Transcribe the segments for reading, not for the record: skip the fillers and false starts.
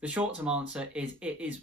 The short-term answer is it is.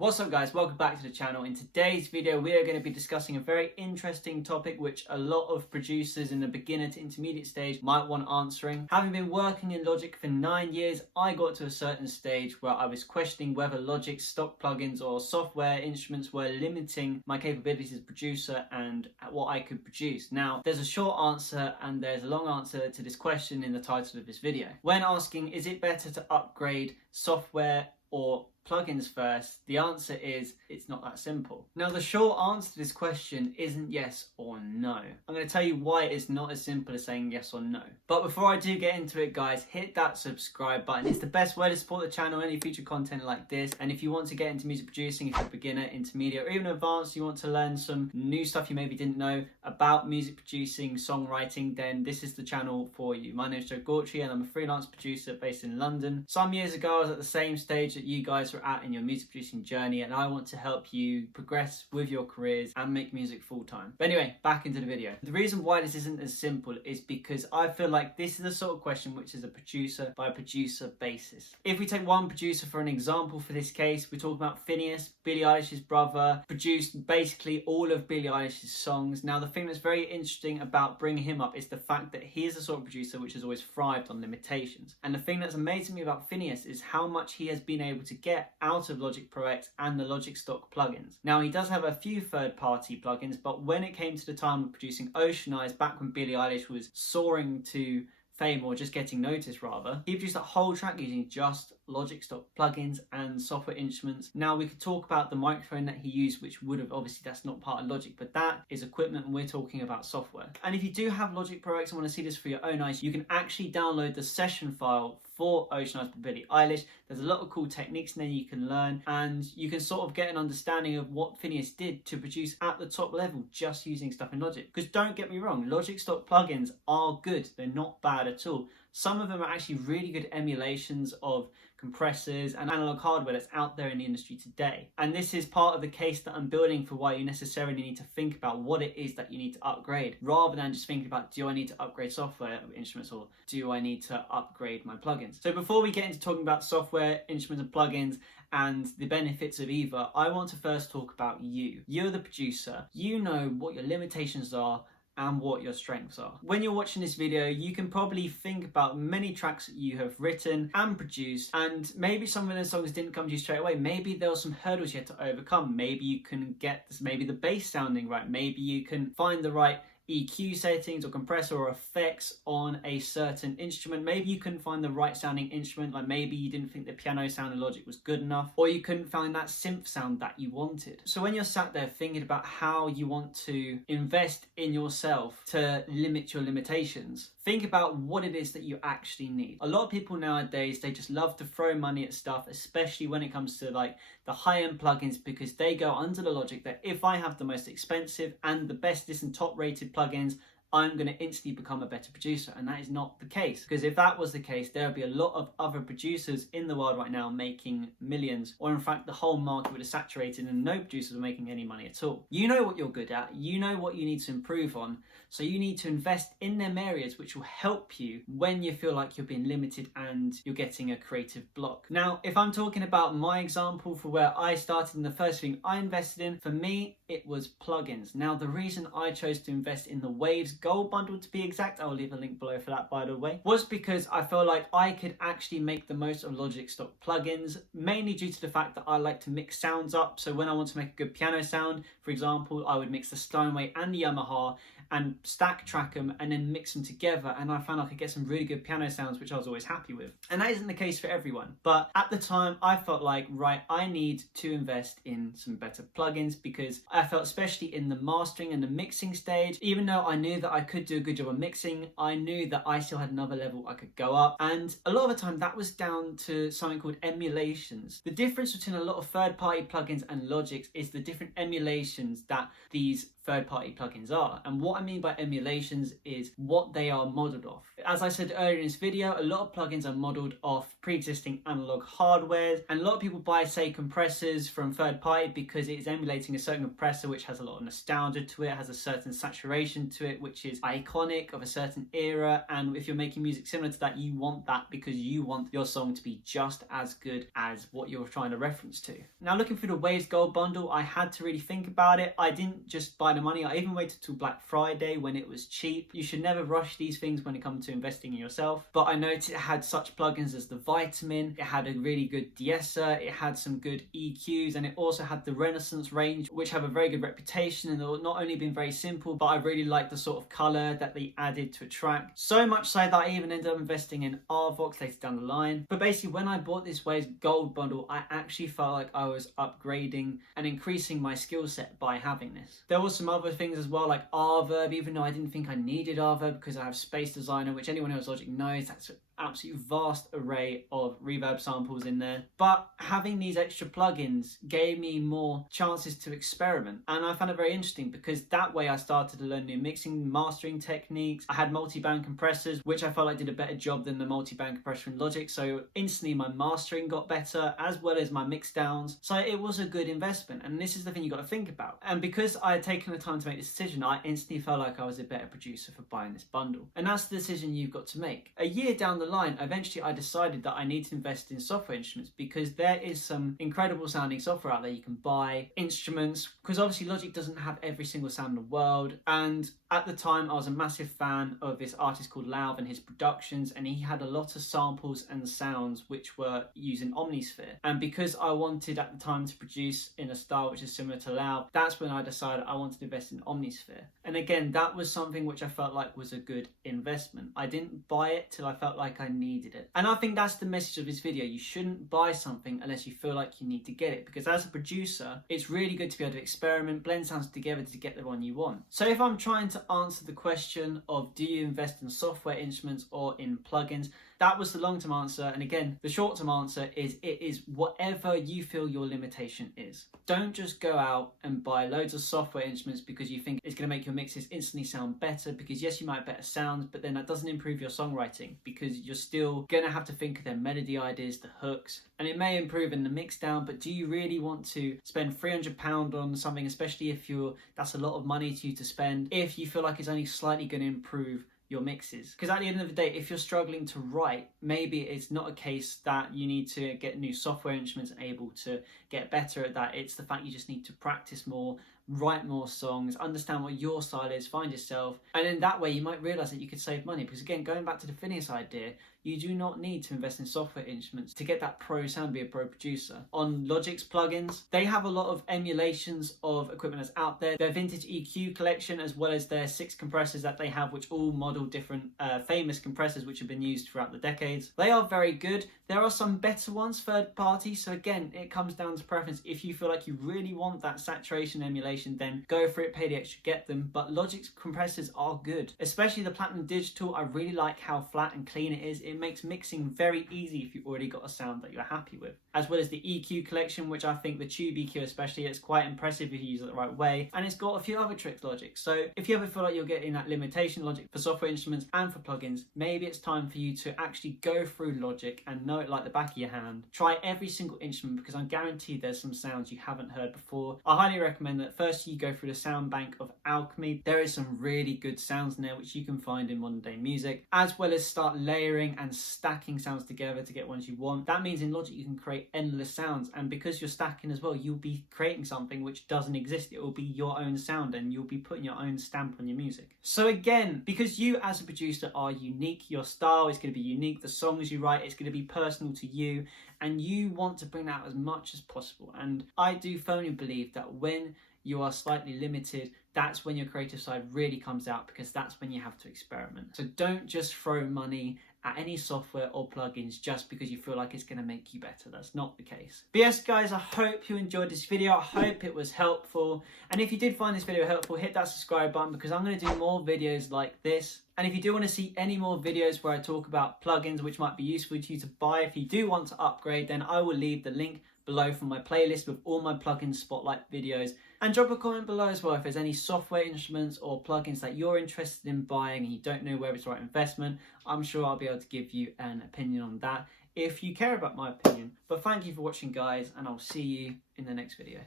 What's up guys, welcome back to the channel. In today's video we are going to be discussing a very interesting topic which a lot of producers in the beginner to intermediate stage might want answering. Having been working in Logic for 9 years, I got to a certain stage where I was questioning whether Logic's stock plugins or software instruments were limiting my capabilities as a producer and what I could produce. Now there's a short answer and there's a long answer to this question in the title of this video. When asking is it better to upgrade software or plugins first, the answer is it's not that simple. Now the short answer to this question isn't yes or no. I'm going to tell you why it's not as simple as saying yes or no. But before I do get into it guys, hit that subscribe button. It's the best way to support the channel, any future content like this. And if you want to get into music producing, if you're a beginner, intermediate or even advanced, you want to learn some new stuff you maybe didn't know about music producing, songwriting, then this is the channel for you. My name is Joe Gautry and I'm a freelance producer based in London. Some years ago I was at the same stage that you guys are at in your music producing journey, and I want to help you progress with your careers and make music full time. But anyway, back into the video. The reason why this isn't as simple is because I feel like this is the sort of question which is a producer by producer basis. If we take one producer for an example for this case, we're talking about Phineas, Billie Eilish's brother, produced basically all of Billie Eilish's songs. Now the thing that's very interesting about bringing him up is the fact that he is the sort of producer which has always thrived on limitations. And the thing that's amazing me about Phineas is how much he has been able to get out of Logic Pro X and the Logic stock plugins. Now he does have a few third-party plugins, but when it came to the time of producing Ocean Eyes, back when Billie Eilish was soaring to fame, or just getting noticed rather, he produced that whole track using just Logic stock plugins and software instruments. Now we could talk about the microphone that he used, which would have, obviously that's not part of Logic, but that is equipment and we're talking about software. And if you do have Logic Pro X and want to see this for your own eyes, you can actually download the session file for Ocean Eyes by Billie Eilish. There's a lot of cool techniques in there you can learn, and you can sort of get an understanding of what Phineas did to produce at the top level just using stuff in Logic. Because don't get me wrong, Logic stock plugins are good, they're not bad at all. Some of them are actually really good emulations of compressors and analog hardware that's out there in the industry today. And this is part of the case that I'm building for why you necessarily need to think about what it is that you need to upgrade, rather than just thinking about, do I need to upgrade software instruments or do I need to upgrade my plugins? So before we get into talking about software, instruments and plugins and the benefits of either, I want to first talk about you. You're the producer. You know what your limitations are and what your strengths are. When you're watching this video, you can probably think about many tracks that you have written and produced, and maybe some of those songs didn't come to you straight away. Maybe there were some hurdles you had to overcome. Maybe you can get maybe the bass sounding right. Maybe you can find the right EQ settings or compressor or effects on a certain instrument. Maybe you couldn't find the right sounding instrument, like maybe you didn't think the piano sound in Logic was good enough, or you couldn't find that synth sound that you wanted. So when you're sat there thinking about how you want to invest in yourself to limit your limitations, think about what it is that you actually need. A lot of people nowadays, they just love to throw money at stuff, especially when it comes to like the high-end plugins, because they go under the logic that if I have the most expensive and the bestest and top-rated plugins, I'm going to instantly become a better producer. And that is not the case, because if that was the case, there would be a lot of other producers in the world right now making millions, or in fact the whole market would have saturated and no producers were making any money at all. You know what you're good at, you know what you need to improve on, so you need to invest in them areas which will help you when you feel like you're being limited and you're getting a creative block. Now if I'm talking about my example for where I started, and the first thing I invested in, for me it was plugins. Now the reason I chose to invest in the Waves Gold bundle, to be exact, I'll leave a link below for that by the way, was because I felt like I could actually make the most of Logic stock plugins, mainly due to the fact that I like to mix sounds up. So when I want to make a good piano sound, for example, I would mix the Steinway and the Yamaha and stack track them and then mix them together, and I found I could get some really good piano sounds, which I was always happy with. And that isn't the case for everyone, but at the time I felt like, right, I need to invest in some better plugins, because I felt, especially in the mastering and the mixing stage, even though I knew that I could do a good job of mixing, I knew that I still had another level I could go up, and a lot of the time that was down to something called emulations. The difference between a lot of third-party plugins and Logic is the different emulations that these third-party plugins are. And what I mean by emulations is what they are modeled off. As I said earlier in this video, a lot of plugins are modeled off pre-existing analog hardware, and a lot of people buy, say, compressors from third-party because it is emulating a certain compressor which has a lot of nostalgia to it, has a certain saturation to it, which is iconic of a certain era. And if you're making music similar to that, you want that because you want your song to be just as good as what you're trying to reference to. Now, looking through the Waves Gold bundle, I had to really think about it. I didn't just buy the money. I even waited till Black Friday when it was cheap. You should never rush these things when it comes to investing in yourself. But I noticed it had such plugins as the Vitamin, it had a really good de-esser, it had some good EQs, and it also had the Renaissance range, which have a very good reputation and they've not only been very simple, but I really liked the sort of color that they added to a track. So much so that I even ended up investing in Arvox later down the line. But basically, when I bought this Waves Gold bundle, I actually felt like I was upgrading and increasing my skill set by having this. There were some other things as well, like Arverb, even though I didn't think I needed Arverb because I have Space Designer, which anyone who has Logic knows that's an absolute vast array of reverb samples in there. But having these extra plugins gave me more chances to experiment, and I found it very interesting because that way I started to learn new mixing, mastering techniques. I had multi-band compressors, which I felt like did a better job than the multi-band compressor in Logic, so instantly my mastering got better as well as my mix downs. So it was a good investment, and this is the thing you got to think about. And because I had taken the time to make this decision, I instantly felt like I was a better producer for buying this bundle. And that's the decision you've got to make. A year down the line, eventually I decided that I need to invest in software instruments because there is some incredible sounding software out there you can buy, instruments, because obviously Logic doesn't have every single sound in the world. And at the time I was a massive fan of this artist called Lauv and his productions, and he had a lot of samples and sounds which were using Omnisphere. And because I wanted at the time to produce in a style which is similar to Lauv, that's when I decided I wanted to invest in Omnisphere. And again, that was something which I felt like was a good investment. I didn't buy it till I felt like I needed it. And I think that's the message of this video. You shouldn't buy something unless you feel like you need to get it, because as a producer, it's really good to be able to experiment, blend sounds together to get the one you want. So if I'm trying to answer the question of do you invest in software instruments or in plugins, that was the long-term answer. And again, the short-term answer is it is whatever you feel your limitation is. Don't just go out and buy loads of software instruments because you think it's going to make your mixes instantly sound better, because yes, you might have better sounds, but then that doesn't improve your songwriting because you're still going to have to think of their melody ideas, the hooks, and it may improve in the mix down, but do you really want to spend £300 on something, especially if that's a lot of money to you to spend, if you feel like it's only slightly going to improve your mixes? Because at the end of the day, if you're struggling to write, maybe it's not a case that you need to get new software instruments and able to get better at that. It's the fact you just need to practice more, write more songs, understand what your style is, find yourself, and in that way you might realize that you could save money. Because again, going back to the Phineas idea, you do not need to invest in software instruments to get that pro sound, be a pro producer. On Logic's plugins, they have a lot of emulations of equipment that's out there. Their vintage EQ collection, as well as their 6 compressors that they have, which all model different famous compressors which have been used throughout the decades. They are very good. There are some better ones, third party, so again, it comes down to preference. If you feel like you really want that saturation emulation, then go for it, pay the extra, get them. But Logic's compressors are good, especially the Platinum Digital. I really like how flat and clean it is. It makes mixing very easy if you've already got a sound that you're happy with. As well as the EQ collection, which I think the Tube EQ especially, it's quite impressive if you use it the right way. And it's got a few other tricks, Logic. So if you ever feel like you're getting that limitation, Logic, for software instruments and for plugins, maybe it's time for you to actually go through Logic and know it like the back of your hand. Try every single instrument, because I'm guaranteed there's some sounds you haven't heard before. I highly recommend that first you go through the sound bank of Alchemy. There is some really good sounds in there which you can find in modern day music, as well as start layering and stacking sounds together to get ones you want. That means in Logic you can create endless sounds, and because you're stacking as well, you'll be creating something which doesn't exist. It will be your own sound and you'll be putting your own stamp on your music. So again, because you as a producer are unique, your style is going to be unique, the songs you write, it's going to be personal to you, and you want to bring that out as much as possible. And I do firmly believe that when you are slightly limited, that's when your creative side really comes out, because that's when you have to experiment. So don't just throw money at any software or plugins just because you feel like it's going to make you better. That's not the case. But yes, guys, I hope you enjoyed this video. I hope it was helpful. And if you did find this video helpful, hit that subscribe button, because I'm going to do more videos like this. And if you do want to see any more videos where I talk about plugins which might be useful to you to buy, if you do want to upgrade, then I will leave the link below for my playlist with all my plugin spotlight videos. And drop a comment below as well if there's any software instruments or plugins that you're interested in buying and you don't know whether it's the right investment. I'm sure I'll be able to give you an opinion on that if you care about my opinion. But thank you for watching, guys, and I'll see you in the next video.